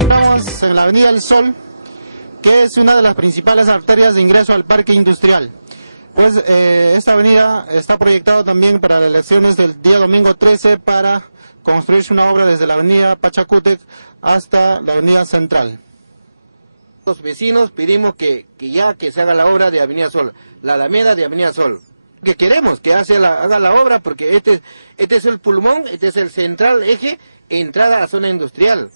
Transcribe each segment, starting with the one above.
Estamos en la Avenida El Sol, que es una de las principales arterias de ingreso al parque industrial. Pues esta avenida está proyectada también para las elecciones del día domingo 13 para construirse una obra desde la avenida Pachacútec hasta la avenida Central. Los vecinos pedimos que se haga la obra de Avenida Sol, la Alameda de Avenida Sol. Que queremos que haga la obra porque este es el pulmón, este es el central eje, entrada a la zona industrial.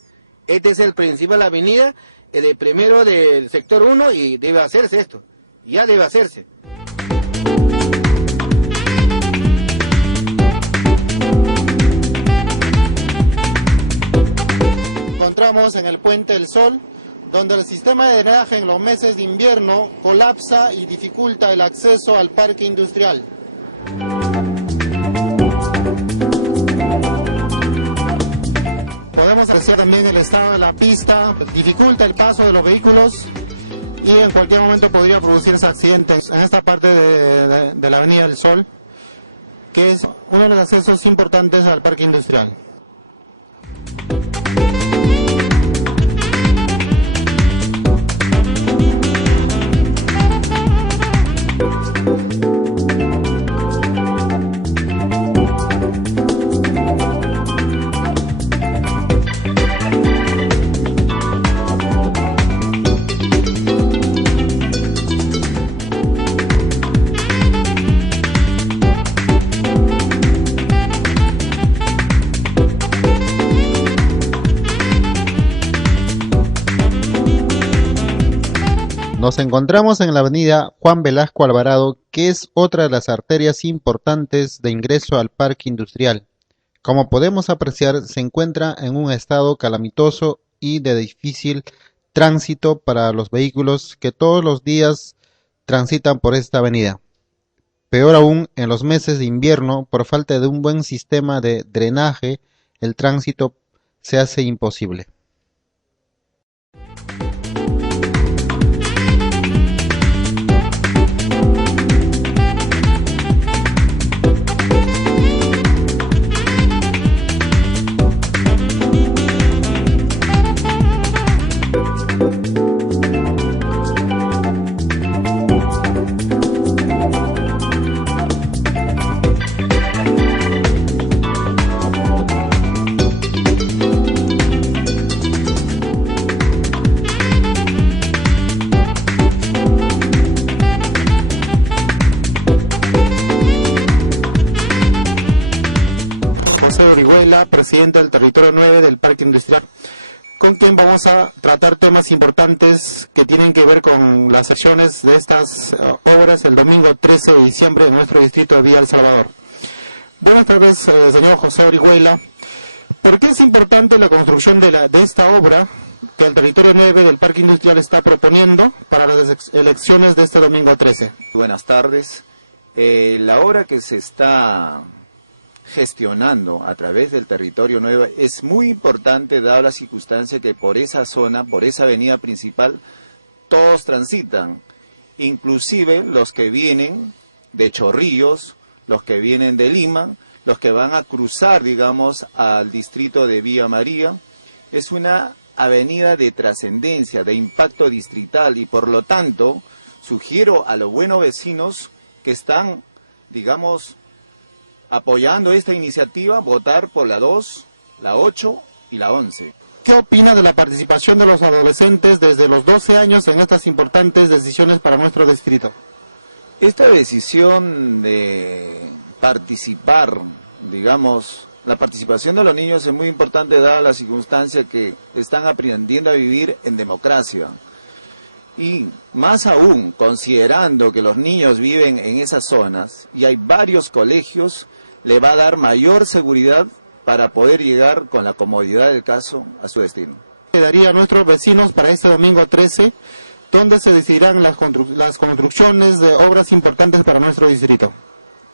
Este es el principal avenida de primero del sector 1 y debe hacerse esto, ya debe hacerse. Encontramos en el Puente del Sol, donde el sistema de drenaje en los meses de invierno colapsa y dificulta el acceso al parque industrial. Podemos apreciar también el estado de la pista, dificulta el paso de los vehículos y en cualquier momento podría producirse accidentes en esta parte de la Avenida del Sol, que es uno de los accesos importantes al parque industrial. Nos encontramos en la avenida Juan Velasco Alvarado, que es otra de las arterias importantes de ingreso al parque industrial. Como podemos apreciar, se encuentra en un estado calamitoso y de difícil tránsito para los vehículos que todos los días transitan por esta avenida. Peor aún, en los meses de invierno, por falta de un buen sistema de drenaje, el tránsito se hace imposible. José Orihuela, presidente del territorio 9 del Parque Industrial, con quien vamos a tratar temas importantes que tienen que ver con las sesiones de estas obras el domingo 13 de diciembre en nuestro distrito de Villa El Salvador. Buenas tardes, señor José Orihuela. ¿Por qué es importante la construcción de esta obra que el territorio 9 del Parque Industrial está proponiendo para las elecciones de este domingo 13? Buenas tardes. La obra que se está gestionando a través del territorio 9 es muy importante dada la circunstancia que por esa zona, por esa avenida principal, todos transitan, inclusive los que vienen de Chorrillos, los que vienen de Lima, los que van a cruzar, digamos, al distrito de Villa María. Es una avenida de trascendencia, de impacto distrital y por lo tanto sugiero a los buenos vecinos que están, digamos, apoyando esta iniciativa, votar por la 2, la 8 y la 11. ¿Qué opina de la participación de los adolescentes desde los 12 años en estas importantes decisiones para nuestro distrito? Esta decisión de participar, digamos, la participación de los niños es muy importante dada la circunstancia que están aprendiendo a vivir en democracia. Y más aún, considerando que los niños viven en esas zonas y hay varios colegios, le va a dar mayor seguridad para poder llegar con la comodidad del caso a su destino. ¿Qué daría a nuestros vecinos para este domingo 13, donde se decidirán las construcciones de obras importantes para nuestro distrito?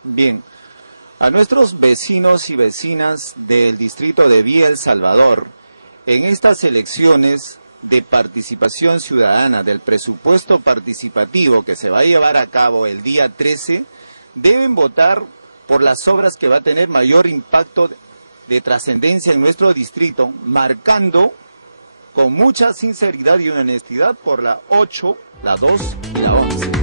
Bien, a nuestros vecinos y vecinas del distrito de Villa El Salvador, en estas elecciones de participación ciudadana del presupuesto participativo que se va a llevar a cabo el día 13, deben votar por las obras que va a tener mayor impacto de trascendencia en nuestro distrito, marcando con mucha sinceridad y honestidad por la 8, la 2 y la 11.